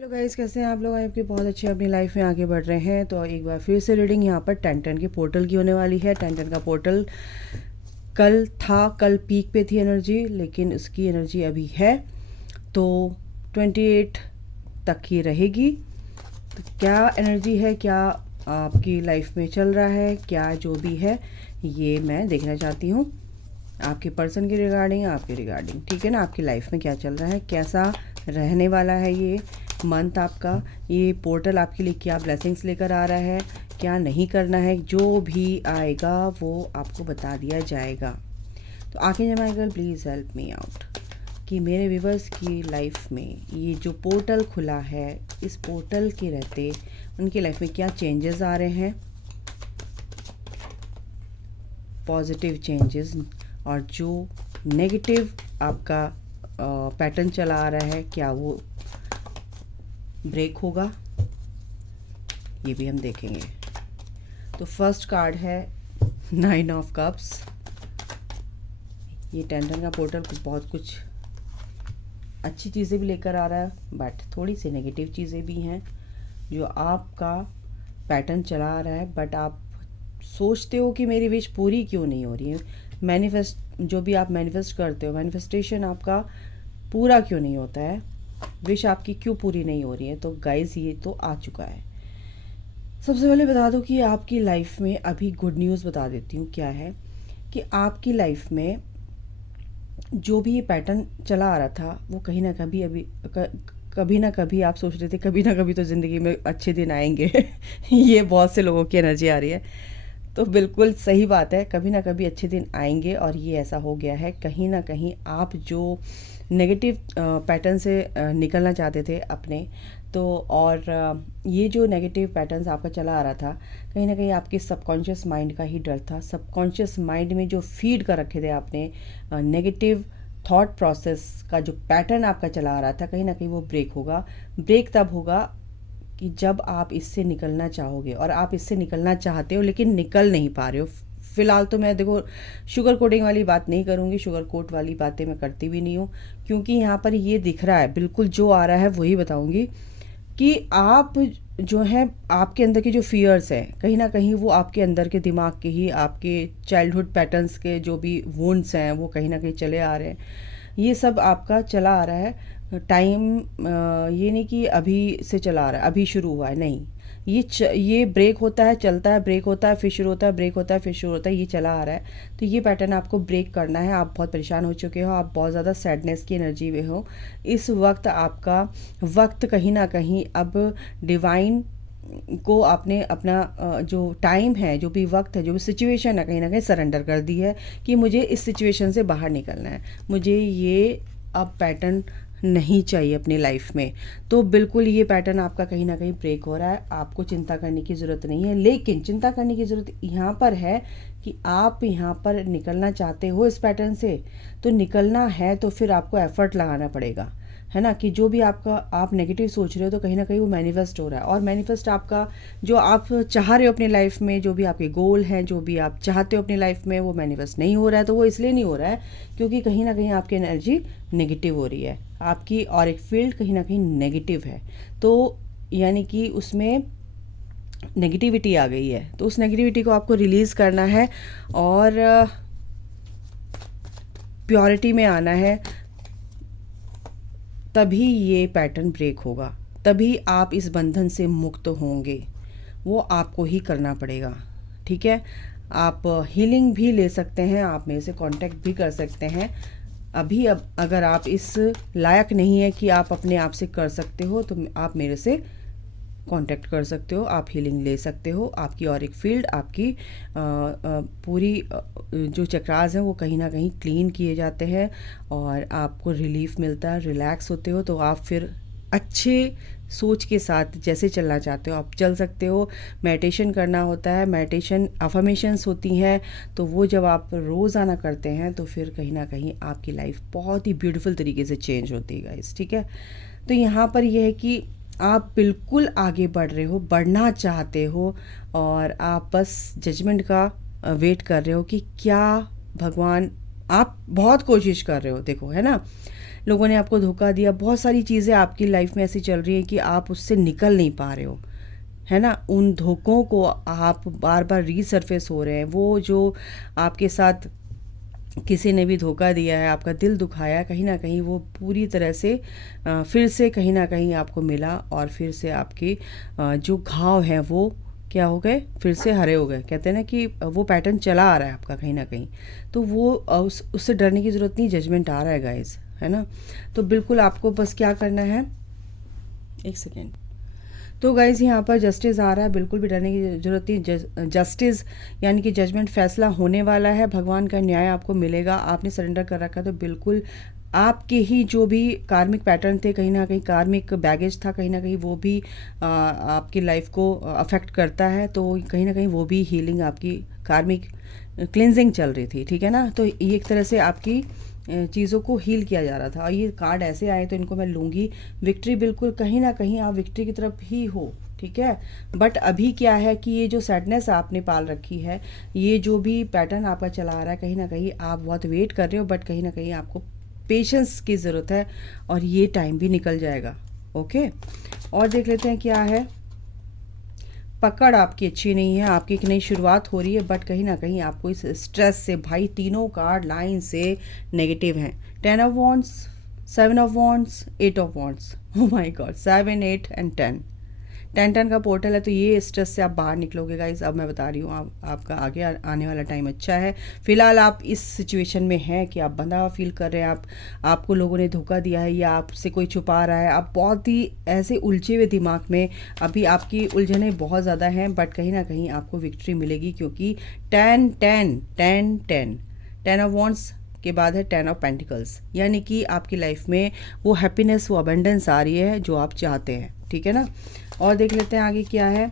Hello guys, कैसे हैं आप लोग। आपके बहुत अच्छे अपनी लाइफ में आगे बढ़ रहे हैं। तो एक बार फिर से रीडिंग यहाँ पर 10-10 के पोर्टल की होने वाली है। 10-10 का पोर्टल कल पीक पे थी एनर्जी, लेकिन उसकी एनर्जी अभी है तो 28 तक ही रहेगी। तो क्या एनर्जी है, क्या आपकी लाइफ में चल रहा है, क्या जो भी है ये मैं देखना चाहती हूँ आपके पर्सन के रिगार्डिंग, आपके रिगार्डिंग, ठीक है ना। आपकी लाइफ में क्या चल रहा है, कैसा रहने वाला है ये मंथ आपका, ये पोर्टल आपके लिए क्या ब्लेसिंग्स लेकर आ रहा है, क्या नहीं करना है, जो भी आएगा वो आपको बता दिया जाएगा। तो आंखें जमाए कर प्लीज़ हेल्प मी आउट कि मेरे व्यूवर्स की लाइफ में ये जो पोर्टल खुला है, इस पोर्टल के रहते उनकी लाइफ में क्या चेंजेस आ रहे हैं, पॉजिटिव चेंजेस, और जो नेगेटिव आपका पैटर्न चला आ रहा है क्या वो ब्रेक होगा, ये भी हम देखेंगे। तो फर्स्ट कार्ड है 9 ऑफ कप्स। ये 10-10 का पोर्टल बहुत कुछ अच्छी चीज़ें भी लेकर आ रहा है, बट थोड़ी सी नेगेटिव चीज़ें भी हैं जो आपका पैटर्न चला आ रहा है। बट आप सोचते हो कि मेरी विश पूरी क्यों नहीं हो रही है, जो भी आप मैनिफेस्ट करते हो, मैनिफेस्टेशन आपका पूरा क्यों नहीं होता है, विश आपकी क्यों पूरी नहीं हो रही है। तो गाइस ये तो आ चुका है। सबसे पहले बता दो कि आपकी लाइफ में अभी गुड न्यूज़ बता देती हूँ क्या है, कि आपकी लाइफ में जो भी ये पैटर्न चला आ रहा था वो कहीं ना कभी ना कभी आप सोच रहे थे कभी ना कभी तो ज़िंदगी में अच्छे दिन आएंगे। ये बहुत से लोगों की एनर्जी आ रही है। तो बिल्कुल सही बात है, कभी ना कभी अच्छे दिन आएंगे और ये ऐसा हो गया है। कहीं ना कहीं आप जो नेगेटिव पैटर्न से निकलना चाहते थे अपने, तो और ये जो नेगेटिव पैटर्न्स आपका चला आ रहा था, कहीं ना कहीं आपके सबकॉन्शियस माइंड का ही डर था। सबकॉन्शियस माइंड में जो फीड कर रखे थे आपने नेगेटिव थॉट प्रोसेस का जो पैटर्न आपका चला आ रहा था, कहीं ना कहीं वो ब्रेक होगा। ब्रेक तब होगा कि जब आप इससे निकलना चाहोगे, और आप इससे निकलना चाहते हो लेकिन निकल नहीं पा रहे हो। फ़िलहाल तो मैं देखो शुगर कोटिंग वाली बात नहीं करूँगी, शुगर कोट वाली बातें मैं करती भी नहीं हूँ, क्योंकि यहाँ पर ये दिख रहा है, बिल्कुल जो आ रहा है वही बताऊँगी कि आप जो है आपके अंदर के जो फियर्स हैं, कहीं ना कहीं वो आपके अंदर के दिमाग के ही, आपके चाइल्डहुड पैटर्न्स के जो भी वुंड्स हैं वो कहीं ना कहीं चले आ रहे हैं। ये सब आपका चला आ रहा है टाइम, ये नहीं कि अभी से चला आ रहा है, अभी शुरू हुआ है, नहीं। ये ब्रेक होता है, चलता है, ब्रेक होता है, फिर शुरू होता है, ब्रेक होता है, फिर शुरू होता है, ये चला आ रहा है। तो ये पैटर्न आपको ब्रेक करना है। आप बहुत परेशान हो चुके हो, आप बहुत ज़्यादा सैडनेस की एनर्जी में हो इस वक्त। आपका वक्त कहीं ना कहीं अब डिवाइन को आपने अपना जो टाइम है, जो भी वक्त है, जो भी सिचुएशन है, कहीं ना कहीं सरेंडर कर दी है कि मुझे इस सिचुएशन से बाहर निकलना है, मुझे ये अब पैटर्न नहीं चाहिए अपनी लाइफ में। तो बिल्कुल ये पैटर्न आपका कहीं ना कहीं ब्रेक हो रहा है। आपको चिंता करने की ज़रूरत नहीं है, लेकिन चिंता करने की ज़रूरत यहाँ पर है कि आप यहाँ पर निकलना चाहते हो इस पैटर्न से। तो निकलना है तो फिर आपको एफर्ट लगाना पड़ेगा, है ना। कि जो भी आपका आप नेगेटिव सोच रहे हो तो कहीं ना कहीं वो मैनिफेस्ट हो रहा है। और मैनिफेस्ट आपका जो आप चाह रहे हो अपनी लाइफ में, जो भी आपके गोल हैं, जो भी आप चाहते हो अपनी लाइफ में, वो मैनिफेस्ट नहीं हो रहा है। तो वो इसलिए नहीं हो रहा है क्योंकि कहीं ना कहीं आपकी एनर्जी नेगेटिव हो रही है, आपकी और एक फील्ड कहीं ना कहीं नेगेटिव है। तो यानी कि उसमें नेगेटिविटी आ गई है, तो उस नेगेटिविटी को आपको रिलीज़ करना है और प्योरिटी में आना है। तभी ये पैटर्न ब्रेक होगा, तभी आप इस बंधन से मुक्त होंगे। वो आपको ही करना पड़ेगा, ठीक है। आप हीलिंग भी ले सकते हैं, आप मेरे से कांटेक्ट भी कर सकते हैं। अभी अब अगर आप इस लायक नहीं है कि आप अपने आप से कर सकते हो, तो आप मेरे से कांटेक्ट कर सकते हो, आप हीलिंग ले सकते हो। आपकी और एक फील्ड, आपकी पूरी जो चक्रास हैं वो कहीं ना कहीं क्लीन किए जाते हैं और आपको रिलीफ मिलता है, रिलैक्स होते हो। तो आप फिर अच्छे सोच के साथ जैसे चलना चाहते हो आप चल सकते हो। मेडिटेशन करना होता है, मेडिटेशन अफर्मेशंस होती हैं, तो वो जब आप रोज़ाना करते हैं तो फिर कहीं ना कहीं आपकी लाइफ बहुत ही ब्यूटीफुल तरीके से चेंज होती है गाइस, ठीक है। तो यहाँ पर यह है कि आप बिल्कुल आगे बढ़ रहे हो, बढ़ना चाहते हो, और आप बस जजमेंट का वेट कर रहे हो कि क्या भगवान, आप बहुत कोशिश कर रहे हो, देखो, है ना। लोगों ने आपको धोखा दिया, बहुत सारी चीज़ें आपकी लाइफ में ऐसी चल रही हैं कि आप उससे निकल नहीं पा रहे हो, है ना। उन धोखों को आप बार बार रीसरफेस हो रहे हैं। वो जो आपके साथ किसी ने भी धोखा दिया है, आपका दिल दुखाया है, कहीं ना कहीं वो पूरी तरह से फिर से कहीं ना कहीं आपको मिला, और फिर से आपके जो घाव हैं वो क्या हो गए, फिर से हरे हो गए। कहते हैं ना कि वो पैटर्न चला आ रहा है आपका कहीं ना कहीं, तो वो उससे डरने की ज़रूरत नहीं, जजमेंट आ रहा है गाइस, है ना। तो बिल्कुल आपको बस क्या करना है, एक सेकेंड। तो गाइज़ यहाँ पर जस्टिस आ रहा है, बिल्कुल भी डरने की ज़रूरत नहीं। जस्टिस यानी कि जजमेंट, फैसला होने वाला है, भगवान का न्याय आपको मिलेगा। आपने सरेंडर कर रखा, तो बिल्कुल आपके ही जो भी कार्मिक पैटर्न थे, कहीं ना कहीं कार्मिक बैगेज था, कहीं ना कहीं वो भी आपकी लाइफ को अफेक्ट करता है। तो कहीं ना कहीं वो भी हीलिंग, आपकी कार्मिक क्लिनजिंग चल रही थी, ठीक है ना। तो ये एक तरह से आपकी चीज़ों को हील किया जा रहा था। और ये कार्ड ऐसे आए तो इनको मैं लूँगी। विक्ट्री, बिल्कुल कहीं ना कहीं आप विक्ट्री की तरफ ही हो, ठीक है। बट अभी क्या है कि ये जो सैडनेस आपने पाल रखी है, ये जो भी पैटर्न आपका चला आ रहा है, कहीं ना कहीं आप बहुत वेट कर रहे हो, बट कहीं ना कहीं आपको पेशेंस की ज़रूरत है, और ये टाइम भी निकल जाएगा। ओके, और देख लेते हैं क्या है। पकड़ आपकी अच्छी नहीं है, आपकी एक नई शुरुआत हो रही है, बट कहीं ना कहीं आपको इस स्ट्रेस से, भाई तीनों कार्ड लाइन से नेगेटिव हैं। 10 of wands, 7 of wands, 8 of wands, oh my God, 7, 8 and 10। 10 का पोर्टल है, तो ये स्ट्रेस से आप बाहर निकलोगे गाइज। अब मैं बता रही हूँ, आपका आगे आने वाला टाइम अच्छा है। फिलहाल आप इस सिचुएशन में हैं कि आप बंधा हुआ फील कर रहे हैं, आपको लोगों ने धोखा दिया है, या आपसे कोई छुपा रहा है। आप बहुत ही ऐसे उलझे हुए दिमाग में, अभी आपकी उलझनें बहुत ज़्यादा हैं, बट कहीं ना कहीं आपको विक्ट्री मिलेगी, क्योंकि 10 10 10 10 10 ऑफ वॉन्ड्स के बाद है 10 ऑफ पेंटिकल्स, यानी कि आपकी लाइफ में वो हैप्पीनेस, वो अबंडेंस आ रही है जो आप चाहते हैं, ठीक है ना। और देख लेते हैं आगे क्या है,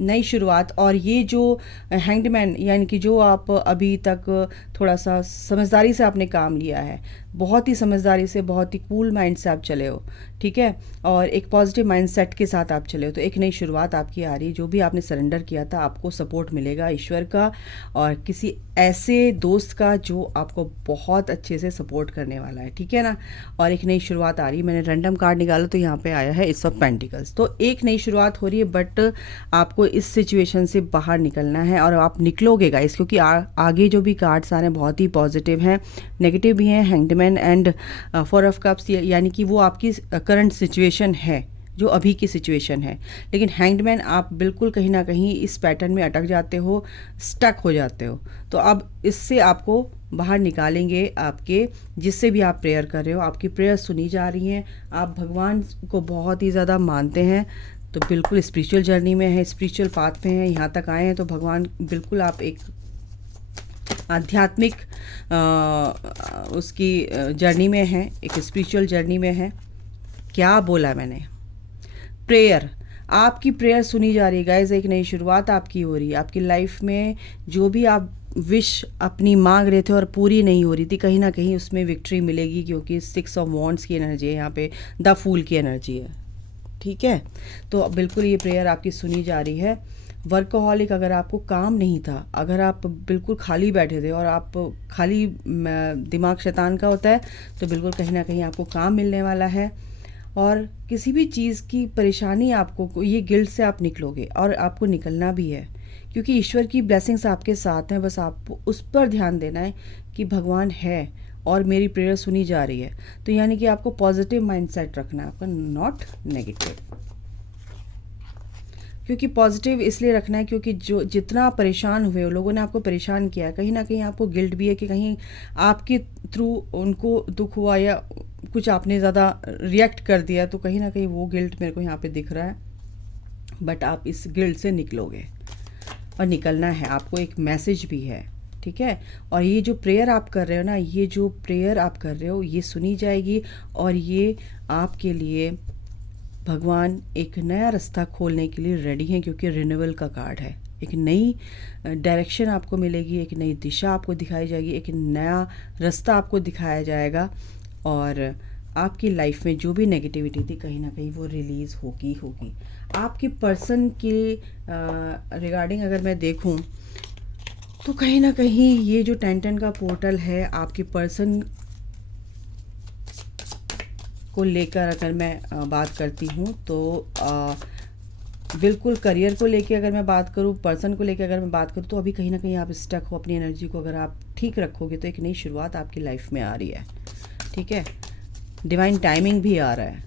नई शुरुआत। और ये जो हैंगडमैन, यानी कि जो आप अभी तक थोड़ा सा समझदारी से आपने काम लिया है, बहुत ही समझदारी से, बहुत ही कूल माइंड से आप चले हो, ठीक है, और एक पॉजिटिव माइंडसेट के साथ आप चले हो, तो एक नई शुरुआत आपकी आ रही है। जो भी आपने सरेंडर किया था, आपको सपोर्ट मिलेगा ईश्वर का, और किसी ऐसे दोस्त का जो आपको बहुत अच्छे से सपोर्ट करने वाला है, ठीक है ना। और एक नई शुरुआत आ रही है। मैंने रैंडम कार्ड निकाला तो यहाँ पे आया है इट्स ऑफ पेंटिकल्स। तो एक नई शुरुआत हो रही है, बट आपको इस सिचुएशन से बाहर निकलना है, और आप निकलोगे गाइस, क्योंकि आगे जो भी कार्ड्स आ रहे हैं बहुत ही पॉजिटिव हैं, नेगेटिव भी हैं। हैंगडमैन एंड 4 ऑफ कप्स, यानी कि वो आपकी करंट सिचुएशन है, जो अभी की सिचुएशन है। लेकिन हैंगडमैन, आप बिल्कुल कहीं ना कहीं इस पैटर्न में अटक जाते हो, स्टक हो जाते हो। तो अब इससे आपको बाहर निकालेंगे आपके, जिससे भी आप प्रेयर कर रहे हो, आपकी प्रेयर सुनी जा रही हैं। आप भगवान को बहुत ही ज़्यादा मानते हैं, तो बिल्कुल स्पिरिचुअल जर्नी में है, स्पिरिचुअल पाथ पे हैं, यहाँ तक आए हैं, तो भगवान बिल्कुल, आप एक आध्यात्मिक उसकी जर्नी में है, एक स्पिरिचुअल जर्नी में है। क्या बोला मैंने, प्रेयर, आपकी प्रेयर सुनी जा रही है गाइज। एक नई शुरुआत आपकी हो रही है, आपकी लाइफ में जो भी आप विश अपनी मांग रहे थे और पूरी नहीं हो रही थी, कहीं ना कहीं उसमें विक्ट्री मिलेगी, क्योंकि 6 ऑफ वॉन्ड्स की एनर्जी है यहाँ पे, द फूल की एनर्जी है, ठीक है। तो बिल्कुल ये प्रेयर आपकी सुनी जा रही है। वर्कोहॉलिक, अगर आपको काम नहीं था, अगर आप बिल्कुल खाली बैठे थे, और आप खाली, दिमाग शैतान का होता है, तो बिल्कुल कहीं ना कहीं आपको काम मिलने वाला है। और किसी भी चीज़ की परेशानी आपको, ये गिल्ट से आप निकलोगे, और आपको निकलना भी है, क्योंकि ईश्वर की ब्लेसिंग्स आपके साथ हैं। बस आपको उस पर ध्यान देना है कि भगवान है और मेरी प्रेयर सुनी जा रही है। तो यानी कि आपको पॉजिटिव माइंडसेट रखना है आपका, नॉट नेगेटिव। क्योंकि पॉजिटिव इसलिए रखना है क्योंकि जो जितना आप परेशान हुए हो, लोगों ने आपको परेशान किया है, कहीं ना कहीं आपको गिल्ट भी है कि कहीं आपके थ्रू उनको दुख हुआ, या कुछ आपने ज़्यादा रिएक्ट कर दिया, तो कहीं ना कहीं वो गिल्ट मेरे को यहाँ पे दिख रहा है। बट आप इस गिल्ट से निकलोगे, और निकलना है आपको, एक मैसेज भी है, ठीक है। और ये जो प्रेयर आप कर रहे हो ना, ये जो प्रेयर आप कर रहे हो, ये सुनी जाएगी, और ये आपके लिए भगवान एक नया रास्ता खोलने के लिए रेडी हैं, क्योंकि रिन्यूअल का कार्ड है। एक नई डायरेक्शन आपको मिलेगी, एक नई दिशा आपको दिखाई जाएगी, एक नया रास्ता आपको दिखाया जाएगा, और आपकी लाइफ में जो भी नेगेटिविटी थी, कहीं ना कहीं वो रिलीज़ होगी। आपके पर्सन के रिगार्डिंग अगर मैं देखूं, तो कहीं ना कहीं ये जो 10-10 का पोर्टल है, आपके पर्सन को लेकर अगर मैं बात करती हूँ तो बिल्कुल करियर को लेके अगर मैं बात करूँ, पर्सन को लेके अगर मैं बात करूँ, तो अभी कहीं ना कहीं आप स्टक हो। अपनी एनर्जी को अगर आप ठीक रखोगे तो एक नई शुरुआत आपकी लाइफ में आ रही है, ठीक है। डिवाइन टाइमिंग भी आ रहा है।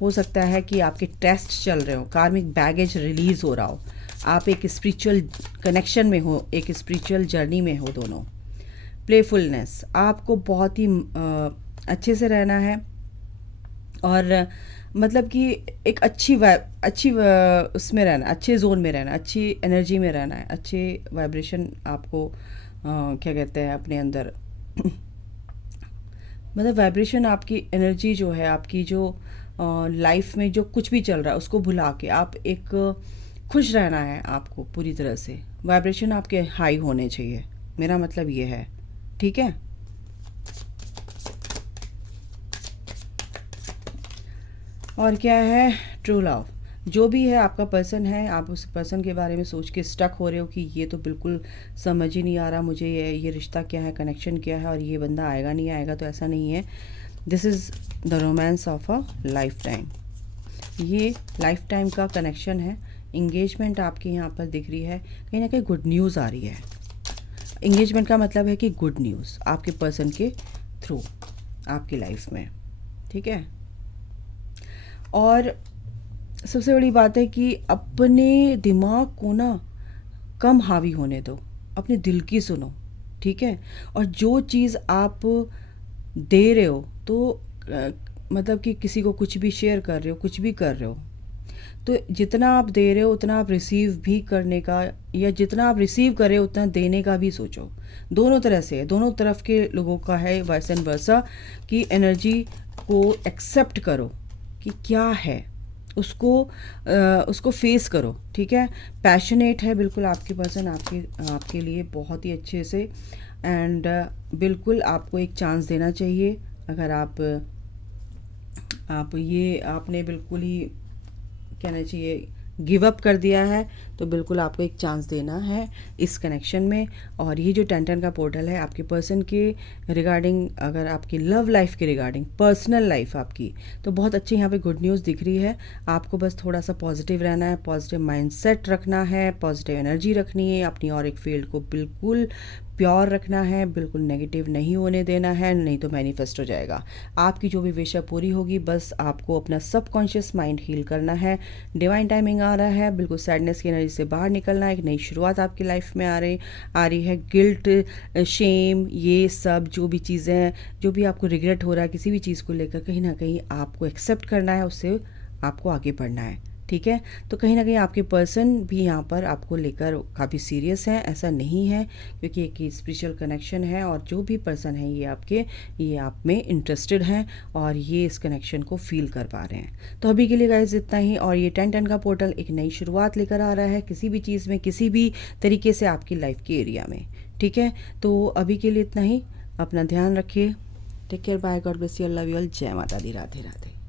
हो सकता है कि आपके टेस्ट चल रहे हो, कार्मिक बैगेज रिलीज़ हो रहा हो, आप एक स्पिरिचुअल कनेक्शन में हो, एक स्पिरिचुअल जर्नी में हो दोनों। प्लेफुलनेस, आपको बहुत ही अच्छे से रहना है और मतलब कि एक अच्छी उसमें रहना, अच्छे जोन में रहना, अच्छी एनर्जी में रहना है, अच्छे वाइब्रेशन आपको क्या कहते हैं अपने अंदर मतलब वाइब्रेशन, आपकी एनर्जी जो है, आपकी जो लाइफ में जो कुछ भी चल रहा है उसको भुला के आप एक खुश रहना है आपको पूरी तरह से। वाइब्रेशन आपके हाई होने चाहिए, मेरा मतलब ये है, ठीक है। और क्या है, ट्रू लव। जो भी है आपका पर्सन है, आप उस पर्सन के बारे में सोच के स्टक हो रहे हो कि ये तो बिल्कुल समझ ही नहीं आ रहा मुझे, ये रिश्ता क्या है, कनेक्शन क्या है, और ये बंदा आएगा नहीं आएगा, तो ऐसा नहीं है। This is the romance of a life time. ये लाइफ टाइम का कनेक्शन है। इंगेजमेंट आपकी यहाँ पर दिख रही है, कहीं ना कहीं गुड न्यूज़ आ रही है। इंगेजमेंट का मतलब है कि गुड न्यूज़ आपके पर्सन के थ्रू आपकी लाइफ में, ठीक है। और सबसे बड़ी बात है कि अपने दिमाग को ना कम हावी होने दो, अपने दिल की सुनो, ठीक है। और जो चीज़ आप दे रहे हो तो मतलब कि किसी को कुछ भी शेयर कर रहे हो, कुछ भी कर रहे हो, तो जितना आप दे रहे हो उतना आप रिसीव भी करने का, या जितना आप रिसीव कर रहे हो उतना देने का भी सोचो। दोनों तरह से, दोनों तरफ के लोगों का है वैसे एंड वर्सा, कि एनर्जी को एक्सेप्ट करो कि क्या है, उसको फेस करो, ठीक है। पैशनेट है बिल्कुल आपकी पर्सन आपके लिए बहुत ही अच्छे से, एंड बिल्कुल आपको एक चांस देना चाहिए। अगर आपने बिल्कुल ही कहना चाहिए गिव अप कर दिया है, तो बिल्कुल आपको एक चांस देना है इस कनेक्शन में। और ये जो 10-10 का पोर्टल है आपके पर्सन के रिगार्डिंग, अगर आपकी लव लाइफ के रिगार्डिंग, पर्सनल लाइफ आपकी, तो बहुत अच्छी यहाँ पे गुड न्यूज़ दिख रही है। आपको बस थोड़ा सा पॉजिटिव रहना है, पॉजिटिव माइंडसेट रखना है, पॉजिटिव एनर्जी रखनी है, अपनी और एक फील्ड को बिल्कुल प्योर रखना है, बिल्कुल नेगेटिव नहीं होने देना है, नहीं तो मैनिफेस्ट हो जाएगा। आपकी जो भी विश पूरी होगी, बस आपको अपना सबकॉन्शियस माइंड हील करना है। डिवाइन टाइमिंग आ रहा है, बिल्कुल सैडनेस की एनर्जी से बाहर निकलना है, एक नई शुरुआत आपकी लाइफ में आ रही है। गिल्ट, शेम, ये सब जो भी चीज़ें हैं, जो भी आपको रिग्रेट हो रहा है किसी भी चीज़ को लेकर, कहीं ना कहीं आपको एक्सेप्ट करना है, उससे आपको आगे बढ़ना है, ठीक है। तो कहीं ना कहीं आपके पर्सन भी यहाँ पर आपको लेकर काफ़ी सीरियस हैं, ऐसा नहीं है, क्योंकि एक स्पिरिचुअल कनेक्शन है, और जो भी पर्सन है ये आप में इंटरेस्टेड हैं, और ये इस कनेक्शन को फील कर पा रहे हैं। तो अभी के लिए गाइस इतना ही। और ये 10-10 का पोर्टल एक नई शुरुआत लेकर आ रहा है किसी भी चीज़ में, किसी भी तरीके से आपकी लाइफ के एरिया में, ठीक है। तो अभी के लिए इतना ही, अपना ध्यान रखिए, take care, bye, god bless you, love you all, जय माता दी, राधे राधे।